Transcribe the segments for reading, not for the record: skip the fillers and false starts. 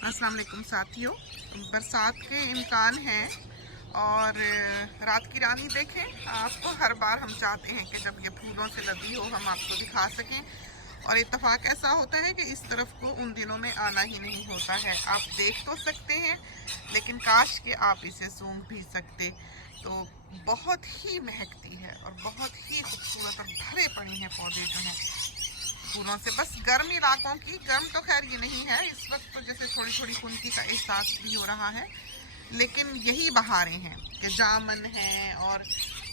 अस्सलाम वालेकुम साथियों, बरसात के इम्कान हैं और रात की रानी देखें। आपको हर बार हम चाहते हैं कि जब ये फूलों से लदी हो हम आपको दिखा सकें, और इत्तेफाक ऐसा होता है कि इस तरफ को उन दिनों में आना ही नहीं होता है। आप देख तो सकते हैं लेकिन काश कि आप इसे सूंघ भी सकते। तो बहुत ही महकती है और बहुत ही खूबसूरत और भरे पड़े हैं पौधे जो हैं फूलों से। बस गर्म इलाकों की, गर्म तो खैर ये नहीं है इस वक्त, तो जैसे थोड़ी थोड़ी खुनकी का एहसास भी हो रहा है, लेकिन यही बहारें हैं कि जामन हैं और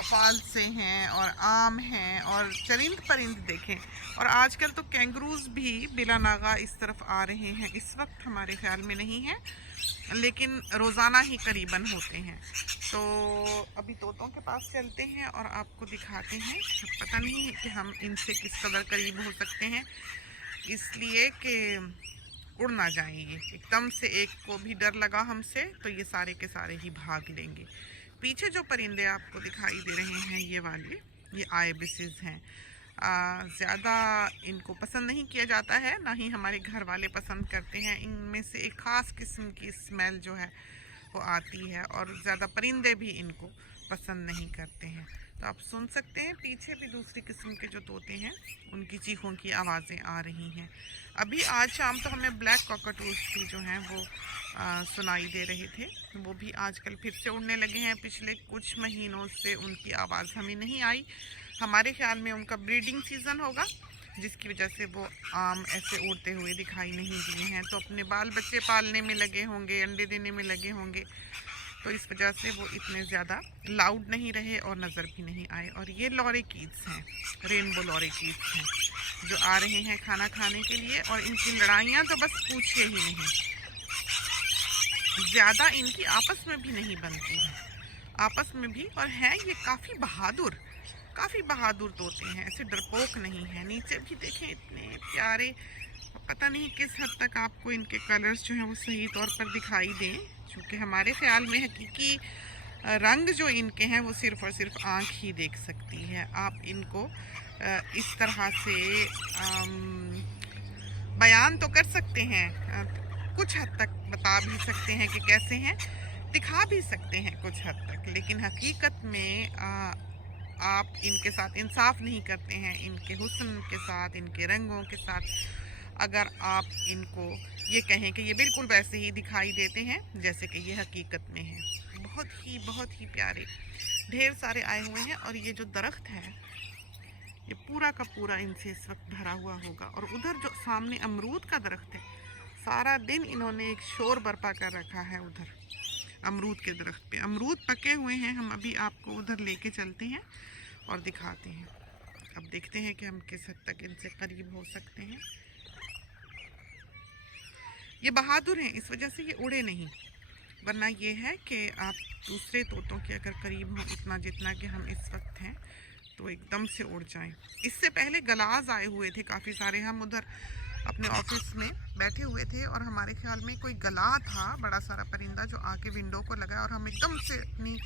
फालसे हैं और आम हैं और चरिंद परिंद देखें। और आजकल तो कैंगरूज भी बिला नागा इस तरफ आ रहे हैं। इस वक्त हमारे ख्याल में नहीं है लेकिन रोज़ाना ही करीबन होते हैं। तो अभी तोतों के पास चलते हैं और आपको दिखाते हैं। पता नहीं है कि हम इनसे किस कदर करीब हो सकते हैं, इसलिए कि उड़ ना जाएं ये। एकदम से एक को भी डर लगा हमसे तो ये सारे के सारे ही भाग लेंगे। पीछे जो परिंदे आपको दिखाई दे रहे हैं ये वाले, ये आइबिसेस हैं। ज़्यादा इनको पसंद नहीं किया जाता है, ना ही हमारे घर वाले पसंद करते हैं। इनमें से एक ख़ास किस्म की स्मेल जो है वो आती है और ज़्यादा परिंदे भी इनको पसंद नहीं करते हैं। तो आप सुन सकते हैं पीछे भी दूसरी किस्म के जो तोते हैं उनकी चीखों की आवाज़ें आ रही हैं। अभी आज शाम तो हमें ब्लैक कॉकटूज भी जो हैं वो सुनाई दे रहे थे। वो भी आजकल फिर से उड़ने लगे हैं। पिछले कुछ महीनों से उनकी आवाज़ हमें नहीं आई। हमारे ख्याल में उनका ब्रीडिंग सीज़न होगा जिसकी वजह से वो आम ऐसे उड़ते हुए दिखाई नहीं दिए हैं। तो अपने बाल बच्चे पालने में लगे होंगे, अंडे देने में लगे होंगे, तो इस वजह से वो इतने ज़्यादा लाउड नहीं रहे और नज़र भी नहीं आए। और ये लॉरेकीड्स हैं, रेनबो लॉरेकीड्स हैं जो आ रहे हैं खाना खाने के लिए। और इनकी लड़ाइयाँ तो बस पूछिए ही नहीं, ज़्यादा इनकी आपस में भी नहीं बनती हैं, आपस में भी। और हैं ये काफ़ी बहादुर तोते हैं, ऐसे डरपोक नहीं हैं। नीचे भी देखें इतने प्यारे। पता नहीं किस हद तक आपको इनके कलर्स जो हैं वो सही तौर पर दिखाई दें, क्योंकि हमारे ख्याल में हकीकी रंग जो इनके हैं वो सिर्फ़ और सिर्फ आँख ही देख सकती है। आप इनको इस तरह से बयान तो कर सकते हैं, कुछ हद तक बता भी सकते हैं कि कैसे हैं, दिखा भी सकते हैं कुछ हद तक, लेकिन हकीकत में आप इनके साथ इंसाफ नहीं करते हैं। इनके हुस्न के साथ, इनके रंगों के साथ अगर आप इनको ये कहें कि ये बिल्कुल वैसे ही दिखाई देते हैं जैसे कि ये हकीकत में है। बहुत ही प्यारे ढेर सारे आए हुए हैं। और ये जो दरख्त है ये पूरा का पूरा इनसे इस वक्त भरा हुआ होगा। और उधर जो सामने अमरूद का दरख्त है, सारा दिन इन्होंने एक शोर बर्पा कर रखा है उधर अमरूद के दरख्त पे। अमरूद पके हुए हैं, हम अभी आपको उधर लेके चलते हैं और दिखाते हैं। अब देखते हैं कि हम किस हद तक इनसे करीब हो सकते हैं। ये बहादुर हैं, इस वजह से ये उड़े नहीं, वरना ये है कि आप दूसरे तोतों के अगर करीब हों इतना जितना कि हम इस वक्त हैं तो एकदम से उड़ जाएं। इससे पहले गलाज आए हुए थे काफ़ी सारे। हम उधर अपने ऑफिस में बैठे हुए थे और हमारे ख्याल में कोई गला था, बड़ा सारा परिंदा जो आके विंडो को लगा और हम एकदम से अपनी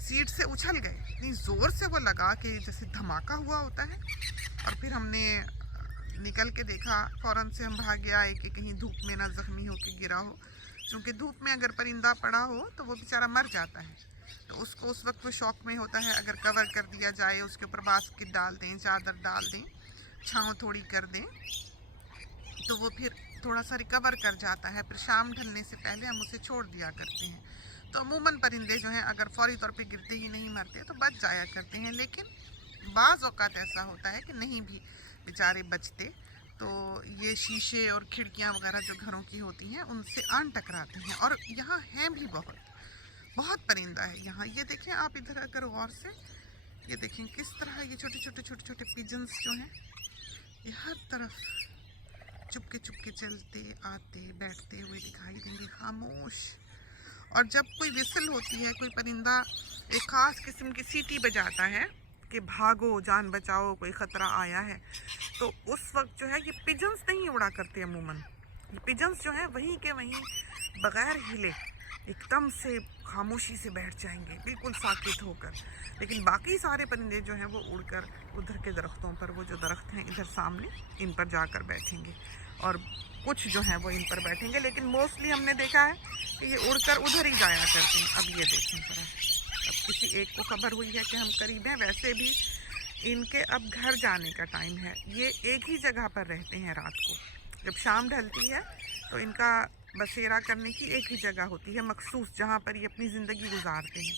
सीट से उछल गए। इतनी ज़ोर से वो लगा कि जैसे धमाका हुआ होता है। और फिर हमने निकल के देखा, फ़ौरन से हम भाग गया कि कहीं धूप में ना ज़ख्मी हो के गिरा हो, क्योंकि धूप में अगर परिंदा पड़ा हो तो वो बेचारा मर जाता है। तो उसको उस वक्त वो शौक में होता है, अगर कवर कर दिया जाए, उसके ऊपर बास्केट डाल दें, चादर डाल दें, छाँव थोड़ी कर दें, तो वो फिर थोड़ा सा रिकवर कर जाता है। फिर शाम ढलने से पहले हम उसे छोड़ दिया करते हैं। तो अमूमन परिंदे जो हैं अगर फौरी तौर पे गिरते ही नहीं मरते तो बच जाया करते हैं, लेकिन बाज़ औक़ात ऐसा होता है कि नहीं भी बेचारे बचते। तो ये शीशे और खिड़कियां वगैरह जो घरों की होती हैं उनसे आन टकराते हैं। और यहाँ हैं भी बहुत परिंदा है यहाँ। ये देखें आप इधर अगर गौर से, ये देखें किस तरह ये छोटे छोटे पिजन्स जो हैं ये हर तरफ चुपके चलते आते बैठते हुए दिखाई देंगे, खामोश। और जब कोई विसल होती है, कोई परिंदा एक ख़ास किस्म की सीटी बजाता है कि भागो, जान बचाओ, कोई ख़तरा आया है, तो उस वक्त जो है ये पिजन्स नहीं उड़ा करते अमूमन। ये पिजन्स जो है वहीं के वहीं बग़ैर हिले एकदम से खामोशी से बैठ जाएंगे, बिल्कुल साकित होकर। लेकिन बाकी सारे परिंदे जो हैं वो उड़कर उधर के दरख्तों पर, वो जो दरख्त हैं इधर सामने, इन पर जाकर बैठेंगे। और कुछ जो हैं वो इन पर बैठेंगे, लेकिन मोस्टली हमने देखा है कि ये उड़कर उधर ही जाया करते हैं। अब ये देखें ज़रा, अब किसी एक को खबर हुई है कि हम करीब हैं, वैसे भी इनके अब घर जाने का टाइम है। ये एक ही जगह पर रहते हैं रात को, जब शाम ढलती है तो इनका बसेरा करने की एक ही जगह होती है मखसूस, जहाँ पर ये अपनी ज़िंदगी गुजारते हैं।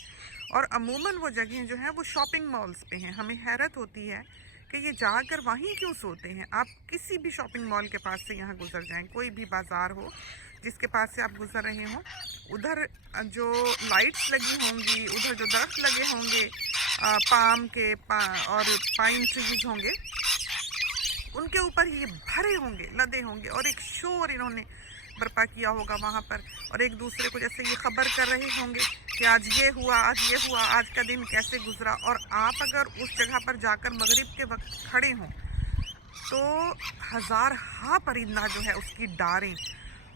और अमूमन वो जगह जो हैं वो शॉपिंग मॉल्स पे हैं। हमें हैरत होती है कि ये जाकर वहीं क्यों सोते हैं। आप किसी भी शॉपिंग मॉल के पास से यहाँ गुजर जाएं, कोई भी बाज़ार हो जिसके पास से आप गुजर रहे हों, उधर जो लाइट्स लगी होंगी, उधर जो दरख्त लगे होंगे पाम के और पाइन ट्रीज होंगे, उनके ऊपर ही ये भरे होंगे, लदे होंगे, और एक शोर इन्होंने बर्पा किया होगा वहाँ पर, और एक दूसरे को जैसे ये खबर कर रहे होंगे कि आज ये हुआ, आज ये हुआ, आज का दिन कैसे गुजरा। और आप अगर उस जगह पर जाकर मगरिब के वक्त खड़े हों तो हज़ार हा परिंदा जो है उसकी डारें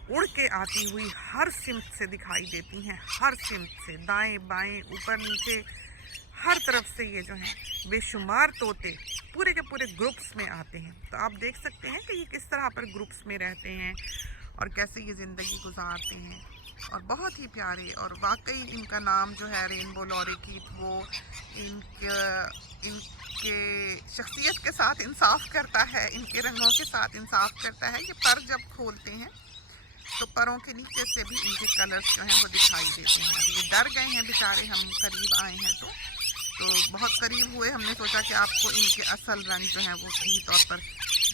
उड़ के आती हुई हर सिमत से दिखाई देती हैं, हर सिमत से, दाएं बाएं ऊपर नीचे हर तरफ से ये जो हैं बेशुमार तोते पूरे के पूरे ग्रुप्स में आते हैं। तो आप देख सकते हैं कि ये किस तरह पर ग्रुप्स में रहते हैं और कैसे ये ज़िंदगी गुजारते हैं, और बहुत ही प्यारे। और वाकई इनका नाम जो है रेनबो लॉरिकीट, वो इनके शख्सियत के साथ इंसाफ करता है, इनके रंगों के साथ इंसाफ करता है। ये पर जब खोलते हैं तो परों के नीचे से भी इनके कलर्स जो हैं वो दिखाई देते हैं। ये डर गए हैं बेचारे, हम करीब आए हैं तो बहुत करीब हुए, हमने सोचा कि आपको इनके असल रंग जो हैं वो सही तौर पर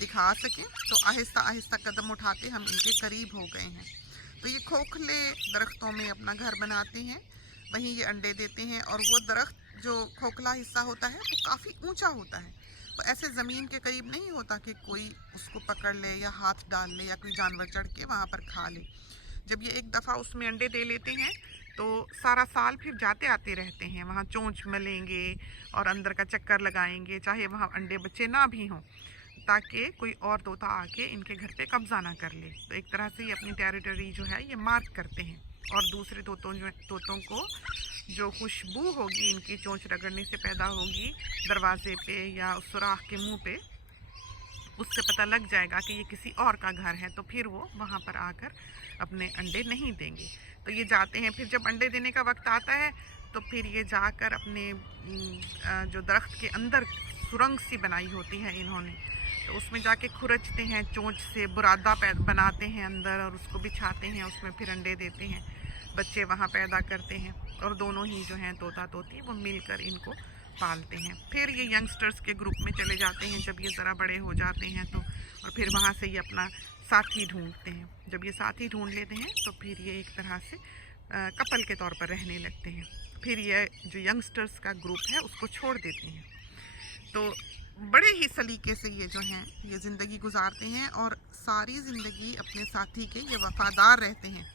दिखा सकें। तो आहिस्ता आहिस्ता कदम उठाते हम इनके करीब हो गए हैं। तो ये खोखले दरख्तों में अपना घर बनाते हैं, वहीं ये अंडे देते हैं। और वो दरख्त जो खोखला हिस्सा होता है वो काफ़ी ऊंचा होता है, वो ऐसे ज़मीन के करीब नहीं होता कि कोई उसको पकड़ ले या हाथ डाल ले या कोई जानवर चढ़ के वहाँ पर खा ले। जब ये एक दफ़ा उसमें अंडे दे लेते हैं तो सारा साल फिर जाते आते रहते हैं, वहाँ चोंच मलेंगे और अंदर का चक्कर लगाएंगे, चाहे वहाँ अंडे बच्चे ना भी हों, ताकि कोई और तोता आके इनके घर पे कब्जा ना कर ले। तो एक तरह से ये अपनी टेरिटरी जो है ये मार्क करते हैं, और दूसरे तोतों को जो खुशबू होगी इनकी चोंच रगड़ने से पैदा होगी दरवाजे पे या उस सुराख के मुंह पे, उससे पता लग जाएगा कि ये किसी और का घर है, तो फिर वो वहाँ पर आकर अपने अंडे नहीं देंगे। तो ये जाते हैं, फिर जब अंडे देने का वक्त आता है तो फिर ये जाकर अपने जो दरख्त के अंदर सुरंग सी बनाई होती है इन्होंने, तो उसमें जाके खुरचते हैं, चोंच से बुरादा बनाते हैं अंदर और उसको बिछाते हैं, उसमें फिर अंडे देते हैं, बच्चे वहाँ पैदा करते हैं, और दोनों ही जो हैं तोता तोती वो मिलकर इनको पालते हैं। फिर ये यंगस्टर्स के ग्रुप में चले जाते हैं जब ये ज़रा बड़े हो जाते हैं तो, और फिर वहाँ से ये अपना साथी ढूंढते हैं। जब ये साथी ढूंढ लेते हैं तो फिर ये एक तरह से कपल के तौर पर रहने लगते हैं। फिर ये जो यंगस्टर्स का ग्रुप है उसको छोड़ देते हैं। तो बड़े ही सलीके से ये जो हैं ये ज़िंदगी गुजारते हैं, और सारी ज़िंदगी अपने साथी के ये वफ़ादार रहते हैं,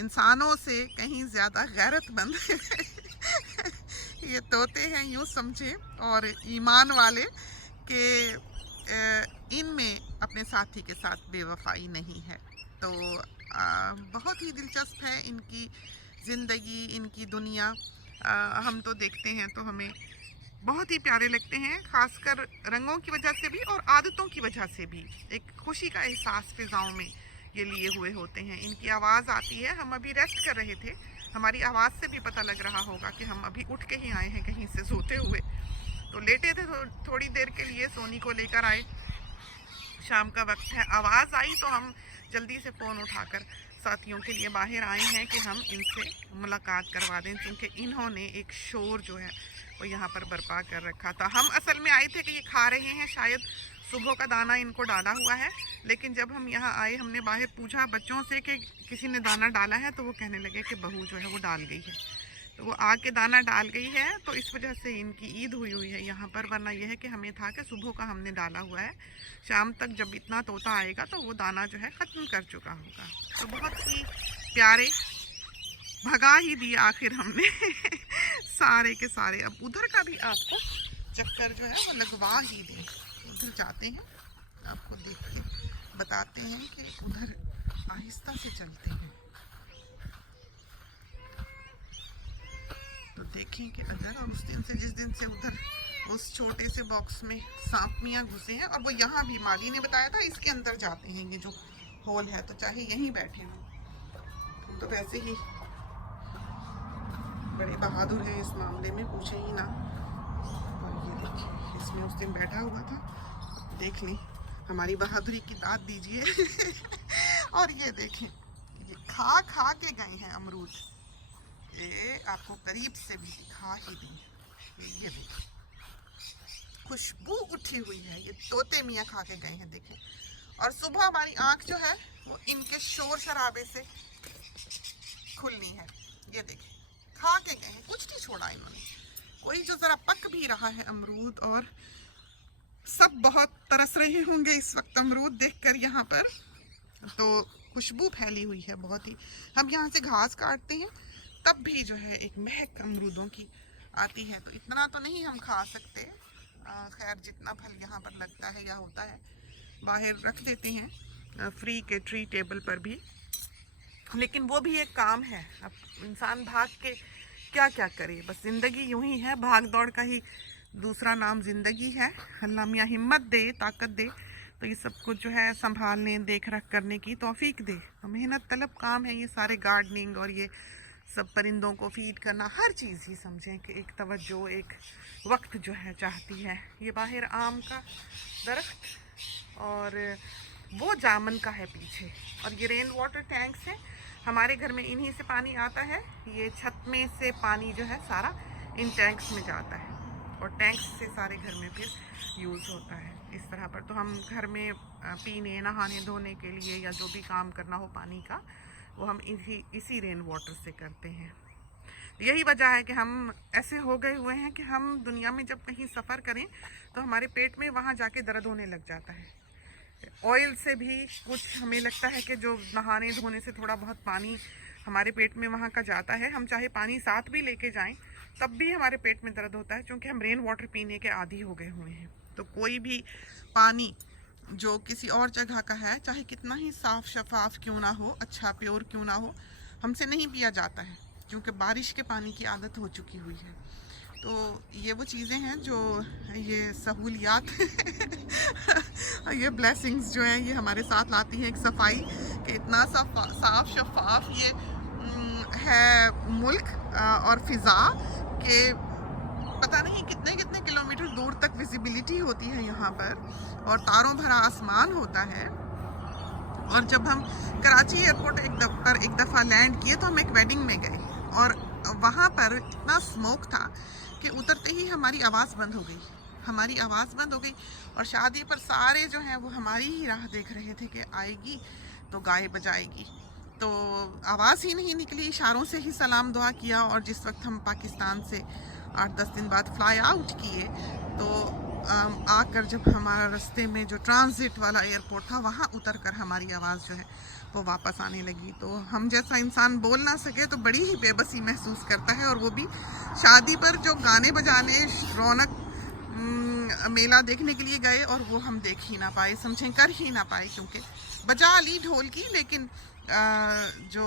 इंसानों से कहीं ज़्यादा गैरतमंद ये तोते हैं यूँ समझे, और ईमान वाले के इनमें अपने साथी के साथ बेवफाई नहीं है। तो बहुत ही दिलचस्प है इनकी ज़िंदगी, इनकी दुनिया। हम तो देखते हैं तो हमें बहुत ही प्यारे लगते हैं, खासकर रंगों की वजह से भी और आदतों की वजह से भी। एक खुशी का एहसास फिजाओं में ये लिए हुए होते हैं। इनकी आवाज़ आती है, हम अभी रेस्ट कर रहे थे, हमारी आवाज़ से भी पता लग रहा होगा कि हम अभी उठ के ही आए हैं कहीं से सोते हुए। तो लेटे थे थोड़ी देर के लिए, सोनी को लेकर आए, शाम का वक्त है, आवाज़ आई तो हम जल्दी से फ़ोन उठाकर साथियों के लिए बाहर आए हैं कि हम इनसे मुलाकात करवा दें, क्योंकि इन्होंने एक शोर जो है वो यहाँ पर बर्पा कर रखा था। हम असल में आए थे कि ये खा रहे हैं, शायद सुबह का दाना इनको डाला हुआ है, लेकिन जब हम यहाँ आए हमने बाहर पूछा बच्चों से कि किसी ने दाना डाला है, तो वो कहने लगे कि बहू जो है वो डाल गई है। तो वो आके दाना डाल गई है, तो इस वजह से इनकी ईद हुई है यहाँ पर, वरना यह है कि हमें था कि सुबह का हमने डाला हुआ है, शाम तक जब इतना तोता आएगा तो वो दाना जो है ख़त्म कर चुका होगा। तो बहुत ही प्यारे, भगा ही दिए आखिर हमने सारे के सारे। अब उधर का भी आपको चक्कर जो है वो लगवा ही दें, उधर जाते हैं, आपको देख के बताते हैं कि उधर आहिस्ता से चलते हैं। तो देखें कि अगर और उस दिन से, जिस दिन से उधर उस छोटे से बॉक्स में सांप मियाँ घुसे हैं, और वो यहाँ भी माली ने बताया था इसके अंदर जाते हैं, ये जो होल है तो चाहे यहीं बैठे हम तो वैसे ही बड़े बहादुर हैं इस मामले में, पूछे ही ना। और ये देखिए, इसमें उस दिन बैठा हुआ था, देख लें, हमारी बहादुरी की दाद दीजिए। और ये देखें, ये खा खा के गए हैं अमरूद, ये आपको करीब से भी दिखा ही दी। ये देखिए, खुशबू उठी हुई है, ये तोते मियाँ खा के गए हैं, देखें। और सुबह हमारी आंख जो है वो इनके शोर शराबे से खुलनी है। ये देखें, खा के गए हैं, कुछ नहीं छोड़ा इन्होंने। कोई जो जरा पक भी रहा है अमरूद, और सब बहुत तरस रहे होंगे इस वक्त अमरूद देखकर यहाँ पर, तो खुशबू फैली हुई है बहुत ही। हम यहाँ से घास काटते हैं तब भी जो है एक महक अमरूदों की आती है, तो इतना तो नहीं हम खा सकते। खैर, जितना फल यहाँ पर लगता है या होता है बाहर रख देते हैं फ्री के ट्री टेबल पर भी, लेकिन वो भी एक काम है। अब इंसान भाग के क्या क्या करे, बस ज़िंदगी यूं ही है, भाग दौड़ का ही दूसरा नाम ज़िंदगी है। अल्लाह मियाँ हिम्मत दे, ताकत दे, तो ये सब कुछ जो है संभालने, देख रख करने की तौफीक दे। तो मेहनत तलब काम है ये सारे, गार्डनिंग और ये सब परिंदों को फीड करना, हर चीज़ ही समझें कि एक तवज्जो, एक वक्त जो है चाहती है। ये बाहर आम का दरख्त और वो जामन का है पीछे, और ये रेन वाटर टैंक्स हैं हमारे घर में, इन्हीं से पानी आता है। ये छत में से पानी जो है सारा इन टैंक्स में जाता है, और टैंक्स से सारे घर में फिर यूज़ होता है इस तरह पर। तो हम घर में पीने, नहाने धोने के लिए या जो भी काम करना हो पानी का, वो हम इसी रेन वाटर से करते हैं। यही वजह है कि हम ऐसे हो गए हुए हैं कि हम दुनिया में जब कहीं सफ़र करें तो हमारे पेट में वहाँ जाके दर्द होने लग जाता है। ऑयल से भी कुछ हमें लगता है कि जो नहाने धोने से थोड़ा बहुत पानी हमारे पेट में वहाँ का जाता है, हम चाहे पानी साथ भी लेके जाएं तब भी हमारे पेट में दर्द होता है, क्योंकि हम रेन वाटर पीने के आदी हो गए हुए हैं। तो कोई भी पानी जो किसी और जगह का है, चाहे कितना ही साफ़ शफाफ क्यों ना हो, अच्छा प्योर क्यों ना हो, हमसे नहीं पिया जाता है, क्योंकि बारिश के पानी की आदत हो चुकी हुई है। तो ये वो चीज़ें हैं जो ये सहूलियात ये ब्लेसिंग्स जो हैं ये हमारे साथ लाती हैं, एक सफाई कि इतना साफ शफाफ ये है मुल्क और फ़िज़ा के पता नहीं कितने कितने किलोमीटर दूर तक विजिबिलिटी होती है यहाँ पर, और तारों भरा आसमान होता है। और जब हम कराची एयरपोर्ट एक दफ़ा लैंड किए तो हम एक वेडिंग में गए, और वहाँ पर इतना स्मोक था कि उतरते ही हमारी आवाज़ बंद हो गई, हमारी आवाज़ बंद हो गई। और शादी पर सारे जो हैं वो हमारी ही राह देख रहे थे कि आएगी तो गाए बजाएगी, तो आवाज़ ही नहीं निकली, इशारों से ही सलाम दुआ किया। और जिस वक्त हम पाकिस्तान से 8-10 दिन बाद फ्लाई आउट किए, तो आकर जब हमारा रास्ते में जो ट्रांजिट वाला एयरपोर्ट था वहाँ उतर कर हमारी आवाज़ जो है वो वापस आने लगी। तो हम जैसा इंसान बोल ना सके तो बड़ी ही बेबसी महसूस करता है, और वो भी शादी पर जो गाने बजाने, रौनक मेला देखने के लिए गए, और वो हम देख ही ना पाए, समझें कर ही ना पाए, क्योंकि बजा ली ढोल की, लेकिन जो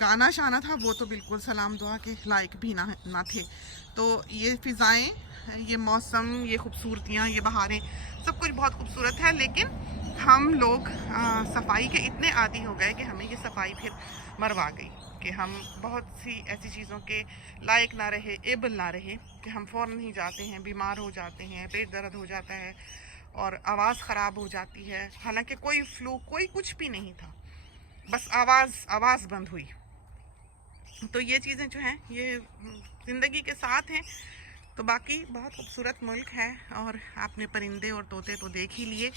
गाना शाना था वो तो बिल्कुल सलाम दुआ के लायक भी ना थे। तो ये फ़िज़ाएँ, ये मौसम, ये खूबसूरतियाँ, ये बहारें, सब कुछ बहुत खूबसूरत है, लेकिन हम लोग सफाई के इतने आदी हो गए कि हमें ये सफाई फिर मरवा गई, कि हम बहुत सी ऐसी चीज़ों के लायक ना रहे, एबल ना रहे, कि हम फ़ौरन ही जाते हैं, बीमार हो जाते हैं, पेट दर्द हो जाता है और आवाज़ ख़राब हो जाती है। हालांकि कोई फ्लू, कोई कुछ भी नहीं था, बस आवाज़ बंद हुई। तो ये चीज़ें जो हैं ये ज़िंदगी के साथ हैं। तो बाकी बहुत खूबसूरत मुल्क है, और आपने परिंदे और तोते तो देख ही लिए।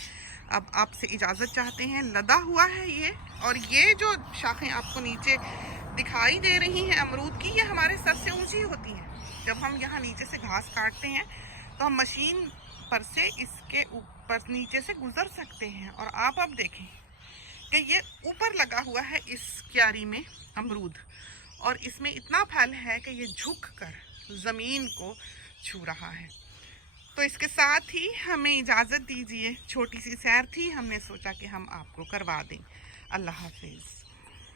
अब आपसे इजाज़त चाहते हैं, लदा हुआ है ये, और ये जो शाखें आपको नीचे दिखाई दे रही हैं अमरूद की, ये हमारे सर से ऊंची होती हैं। जब हम यहाँ नीचे से घास काटते हैं तो हम मशीन पर से इसके ऊपर नीचे से गुज़र सकते हैं, और आप अब देखें कि ये ऊपर लगा हुआ है इस क्यारी में अमरूद, और इसमें इतना फल है कि ये झुक कर ज़मीन को छू रहा है। तो इसके साथ ही हमें इजाज़त दीजिए, छोटी सी सैर थी, हमने सोचा कि हम आपको करवा दें। अल्लाह हाफिज़।